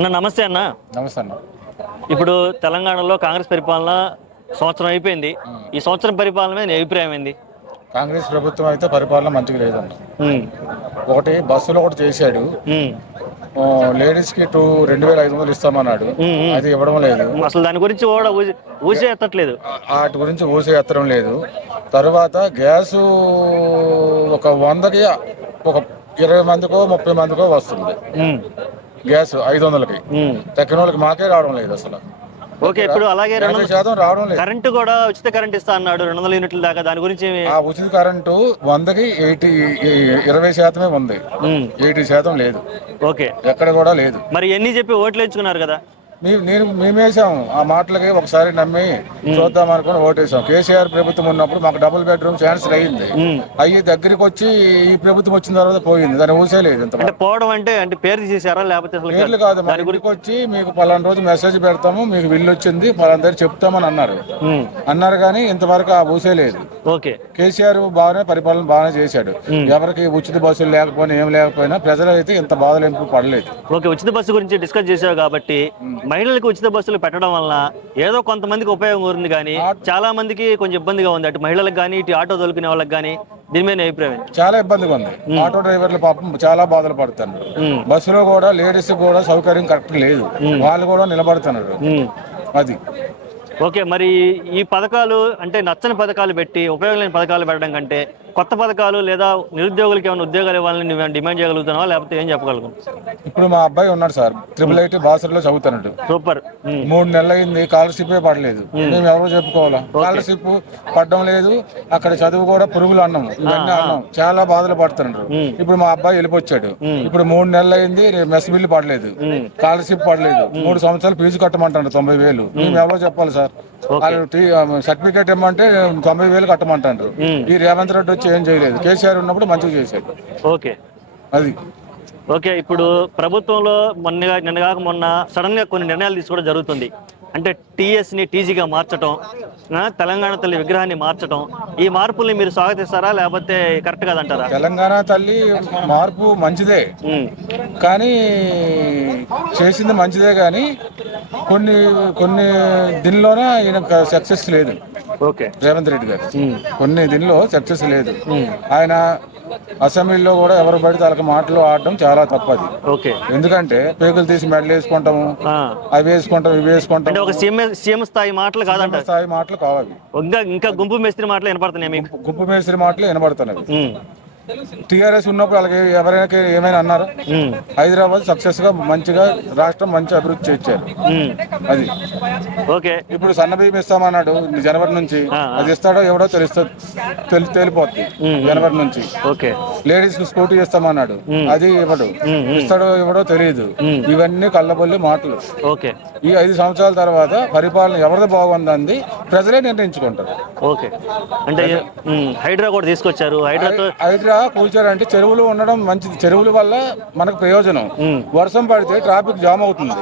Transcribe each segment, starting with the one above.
అన్న నమస్తే అన్న. నమస్తే అన్న. ఇప్పుడు తెలంగాణలో కాంగ్రెస్ పరిపాలన సంవత్సరం అయిపోయింది. ఈ సంవత్సరం పరిపాలన మీద నీ అభిప్రాయం ఏంది? కాంగ్రెస్ ప్రభుత్వం అయితే పరిపాలన మంచిగా లేదన్న. ఉమ్, ఒకటి బస్సులో ఒకటి చేశాడు, ఉమ్, లేడీస్కి 2500 ఇస్తామన్నాడు, ఉమ్, ఉమ్. అది ఇవ్వడం లేదు. అసలు దాని గురించి కూడా ఊసే ఎత్తట్లేదు. వాటి గురించి ఊసే ఎత్తడం లేదు. తర్వాత గ్యాసు ఒక 100కి ఒక 20 మందికో 30 మందికో వస్తుంది. ఉమ్, గ్యాస్ 500కి ఉమ్. తక్కిన వాళ్ళకి మాకే రావడం లేదు అసలు. ఓకే, ఇప్పుడు అలాగే 50% రావడం లేదు. కరెంటు కూడా ఉచిత కరెంట్ ఇస్తా అన్నాడు 200 యూనిట్ల దాకా. దాని గురించి ఆ ఉచిత కరెంటు 100కి 20% ఉంది, 80% లేదు. ఓకే, ఎక్కడ కూడా లేదు. మరి ఎన్ని చెప్పి ఓట్లు వేయించుకున్నారు కదా. మేమేసాం ఆ మాటలకి, ఒకసారి నమ్మి చూద్దాం అనుకుని ఓటేసాం. కేసీఆర్ ప్రభుత్వం ఉన్నప్పుడు మాకు డబుల్ బెడ్రూమ్ ఛాన్స్ అయ్యింది. అయ్యి దగ్గరికి వచ్చి ఈ ప్రభుత్వం వచ్చిన తర్వాత పోయింది, దాన్ని ఊసే లేదు. అంటే పోవడం అంటే పేరు తీసేసారా లేకపోతే పేర్లు కాదు, మన గురికి వచ్చి మీకు పలానా రోజు మెసేజ్ పెడతాము, మీకు బిల్లు వచ్చింది పలానా దగ్గర చెప్తామని అన్నారు కానీ ఇంతవరకు ఆ ఊసే లేదు. ఓకే, కేసీఆర్ బాగానే పరిపాలన బాగానే చేశాడు. ఎవరికి ఉచిత బస్సులు లేకపోయినా ఏం లేకపోయినా ప్రజలు అయితే ఇంత బాధలు ఎందుకు పడలేదు. ఓకే, ఉచిత బస్సు గురించి డిస్కస్ చేసావు కాబట్టి మహిళలకు ఉచిత బస్సులు పెట్టడం వలన ఏదో కొంతమందికి ఉపయోగం ఉంది, కానీ చాలా మందికి కొంచెం ఇబ్బందిగా ఉంది. అటు మహిళలకు కానీ ఇటు ఆటో తోలుకునే వాళ్ళకి కానీ దీని మీద అభిప్రాయం? చాలా ఇబ్బందిగా ఉంది. ఆటో డ్రైవర్లు పాపం చాలా బాధలు పడుతున్నారు. బస్సులో కూడా లేడీస్ కూడా సౌకర్యం కరెక్ట్ లేదు, వాళ్ళు కూడా నిలబడుతున్నారు. అది ఓకే, మరి ఈ పథకాలు అంటే నచ్చని పథకాలు పెట్టి ఉపయోగం లేని పథకాలు పెట్టడం కంటే కొత్త పథకాలు లేదా నిరుద్యోగులకి ఏమైనా ఉద్యోగాలు ఇవ్వాలని నువ్వు డిమాండ్ చేయగలుగుతున్నావా, లేకపోతే ఏం చెప్పగలను? ఇప్పుడు మా అబ్బాయి ఉన్నాడు సార్, IIIT బాసర్లో చదువుతున్నాడు. సూపర్. 3 నెలలు అయింది, స్కాలర్షిప్ పడలేదు. మేము ఎవరో చెప్పుకోవాలా? స్కాలర్షిప్ పడడం లేదు, అక్కడ చదువు కూడా పురుగులు అన్నం ఇవన్నీ అన్నం, చాలా బాధలు పడుతున్నారు. ఇప్పుడు మా అబ్బాయి వెళ్ళిపోచ్చాడు. ఇప్పుడు 3 నెలలు అయింది, మెస్ బిల్లు పడలేదు, స్కాలర్షిప్ పడలేదు. 3 సంవత్సరాలు ఫీజు కట్టమంటాడు 90,000. మేము ఎవరో చెప్పాలి సార్? సర్టిఫికేట్ ఇమ్మంటే 90,000 కట్టమంటారు. ఈ రేవంత్ రెడ్డి వచ్చి ఏం చేయలేదు. కేసీఆర్ ఉన్నప్పుడు మంచిగా చేశాడు. ఓకే, అది ఓకే. ఇప్పుడు ప్రభుత్వంలో నిన్నగాక మొన్న సడన్ గా కొన్ని నిర్ణయాలు తీసుకోవడం జరుగుతుంది. అంటే టీఎస్ని టీజీగా మార్చడం, తెలంగాణ తల్లి విగ్రహాన్ని మార్చడం, ఈ మార్పుల్ని మీరు స్వాగతిస్తారా లేకపోతే కరెక్ట్ కాదంటారా? తెలంగాణ తల్లి మార్పు మంచిదే, కానీ చేసింది మంచిదే, కానీ కొన్ని కొన్ని దీనిలోనే ఈయన సక్సెస్ లేదు. ఓకే, రేవంత్ రెడ్డి గారు కొన్ని దీనిలో సక్సెస్ లేదు. ఆయన అసెంబ్లీలో కూడా ఎవరు పడితే వాళ్ళకి మాటలు ఆడడం చాలా తప్పది. ఓకే, ఎందుకంటే పేగులు తీసి మెడలు వేసుకుంటాము, అవి వేసుకుంటాం, ఇవి వేసుకుంటాం. ఒక సీఎం స్థాయి మాటలు కాదంట, స్థాయి మాటలు కావాలి. ఇంకా గుంపు మేస్త్రి మాటలు వినపడుతున్నాయి మీకు? గుంపు మేస్త్రి మాటలు వినపడుతున్నాయి. టీఆర్ఎస్ ఉన్నప్పుడు వాళ్ళకి ఎవరైనా ఏమైనా అన్నారు? హైదరాబాద్ సక్సెస్ గా మంచిగా రాష్ట్రం మంచి అభివృద్ధి చేశారు. అది ఓకే. ఇప్పుడు సన్న బియ్యం ఇస్తామన్నాడు జనవరి నుంచి, అది ఇస్తాడో ఎవడో తేలిపోద్ది జనవరి నుంచి. ఓకే, లేడీస్ కి స్కూటీ ఇస్తామన్నాడు, అది ఇవ్వడు. ఇస్తాడో ఎవడో తెలియదు. ఇవన్నీ కళ్ళబొల్లి మాటలు. ఓకే, ఈ 5 సంవత్సరాల తర్వాత పరిపాలన ఎవరిది బాగుంది ప్రజలే నిర్ణయించుకుంటారు. ఓకే, అంటే హైడ్రా కూడా తీసుకొచ్చారు. హైడ్రా కూల్చారంటే చెరువులు ఉండడం మంచిది. చెరువుల వల్ల మనకు ప్రయోజనం. వర్షం పడితే ట్రాఫిక్ జామ్ అవుతుంది.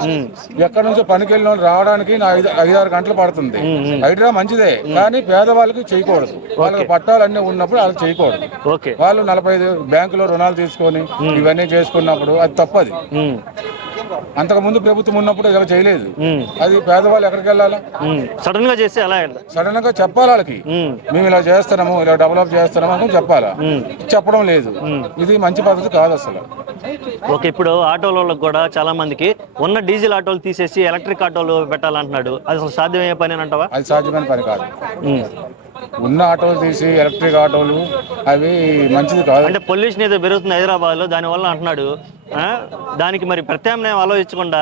ఎక్కడి నుంచో పనికి వెళ్ళిన రావడానికి 5-6 గంటలు పడుతుంది. హైడ్రా మంచిదే, కానీ పేదవాళ్ళకి చేయకూడదు. వాళ్ళకి పట్టాలన్నీ ఉన్నప్పుడు వాళ్ళు చేయకూడదు. వాళ్ళు 45 బ్యాంకులో రుణాలు తీసుకొని ఇవన్నీ చేసుకున్నప్పుడు అది తప్పది. అంతకు ముందు ప్రభుత్వం ఉన్నప్పుడు ఇలా చేయలేదు. అది పేదవాళ్ళు ఎక్కడికి వెళ్ళాలా? సడన్ గా చేస్తే అలా సడన్ గా చెప్పాలి వాళ్ళకి, మేము ఇలా చేస్తున్నాము, ఇలా డెవలప్ చేస్తున్నాము అని చెప్పాలా? చెప్పడం లేదు. ఇది మంచి పద్ధతి కాదు అసలు. ఓకే, ఇప్పుడు ఆటోలకు కూడా చాలా మందికి ఉన్న డీజిల్ ఆటోలు తీసేసి ఎలక్ట్రిక్ ఆటోలు పెట్టాలంటున్నాడు. అది అసలు సాధ్యమయ్యే పని అంటావా? అది సాధ్యమైన పని కాదు. ఉన్న ఆటోలు తీసి ఎలక్ట్రిక్ ఆటోలు అవి మంచిది కాదు. అంటే పొల్యూషన్ ఏదో పెరుగుతుంది హైదరాబాద్ లో, దానివల్ల అంటున్నాడు. దానికి మరి ప్రత్యామ్నాయం ఆలోచించకుండా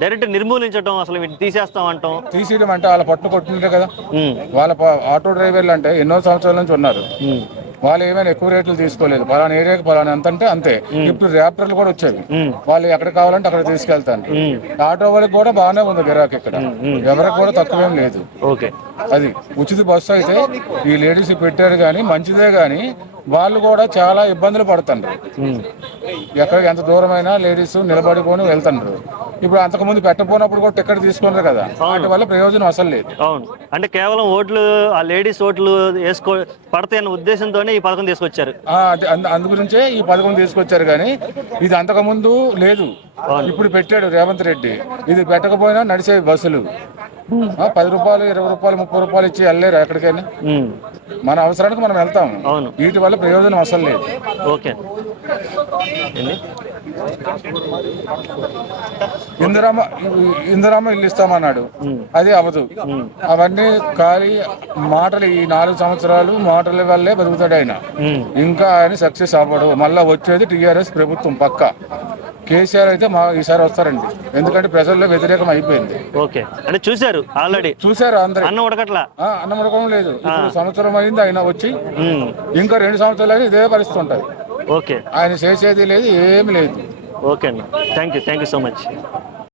డైరెక్ట్ నిర్మూలించడం, అసలు వీటిని తీసేస్తామంటాం. తీసేయడం అంటే వాళ్ళ పట్టును కొట్టినట్టే కదా. వాళ్ళ ఆటో డ్రైవర్లు అంటే ఎన్నో సంవత్సరాల నుంచి ఉన్నారు. వాళ్ళు ఏమైనా ఎక్కువ రేట్లు తీసుకోలేదు. పలానా ఏరియాకి పలానా ఎంత అంటే అంతే. ఇప్పుడు ర్యాప్టర్లు కూడా వచ్చేవి, వాళ్ళు ఎక్కడ కావాలంటే అక్కడ తీసుకెళ్తాను. ఆటో వాళ్ళకి కూడా బాగానే ఉంది గిరాకీ. ఇక్కడ ఎవరికి కూడా తక్కువేం లేదు. ఓకే, అది ఉచిత బస్సు అయితే ఈ లేడీస్ పెట్టారు కానీ మంచిదే, కానీ వాళ్ళు కూడా చాలా ఇబ్బందులు పడుతుండ్రు. ఉమ్. ఎక్కడికి ఎంత దూరమైనా లేడీస్ నిలబడుకొని వెళ్తుండ్రు. ఇప్పుడు అంతకుముందు పెట్టపోయినప్పుడు కూడా టికెట్ తీసుకున్నారు కదా, వాటి వల్ల ప్రయోజనం అసలు లేదు. అవును, అంటే కేవలం ఓట్లు ఆ లేడీస్ ఓట్లు పడతాయన్న ఉద్దేశంతోనే ఈ పథకం తీసుకొచ్చారు. అందు గురించే ఈ పథకం తీసుకొచ్చారు, కానీ ఇది అంతకుముందు లేదు. ఇప్పుడు పెట్టాడు రేవంత్ రెడ్డి. ఇది పెట్టకపోయినా నడిచే బస్సులు 10 రూపాయలు, 20 రూపాయలు, 30 రూపాయలు ఇచ్చి వెళ్ళలేరు ఎక్కడికైనా. ఉమ్. మన అవసరానికి మనం వెళ్తాం. అవును. వీటి వల్ల ప్రయోజనం అసలు లేదు. ఓకే. ఏంది? ఇందిరమ్మ ఇల్లు ఇస్తామన్నాడు, అది అవదు. అవన్నీ ఖాళీ మాటలు. ఈ 4 సంవత్సరాలు మాటల వల్లే బతుకుతాడు ఆయన. ఇంకా ఆయన సక్సెస్ అవ్వడు. మళ్ళా వచ్చేది టీఆర్ఎస్ ప్రభుత్వం పక్క. కేసీఆర్ అయితే ఈసారి వస్తారండి, ఎందుకంటే ప్రజల్లో వ్యతిరేకం అయిపోయింది. ఓకే, అంటే చూశారు ఆల్రెడీ, చూసారు అందరూ. అన్నం ఉడకట్లా, అన్నం ఉడకడం లేదు. ఇప్పుడు సంవత్సరం అయింది ఆయన వచ్చి, ఇంకా 2 సంవత్సరాలు అయితే ఇదే పరిస్థితి ఉంటుంది. ఓకే, ఆయన చేసేది లేదు, ఏమి లేదు. ఓకే అండి, థ్యాంక్ యూ సో మచ్.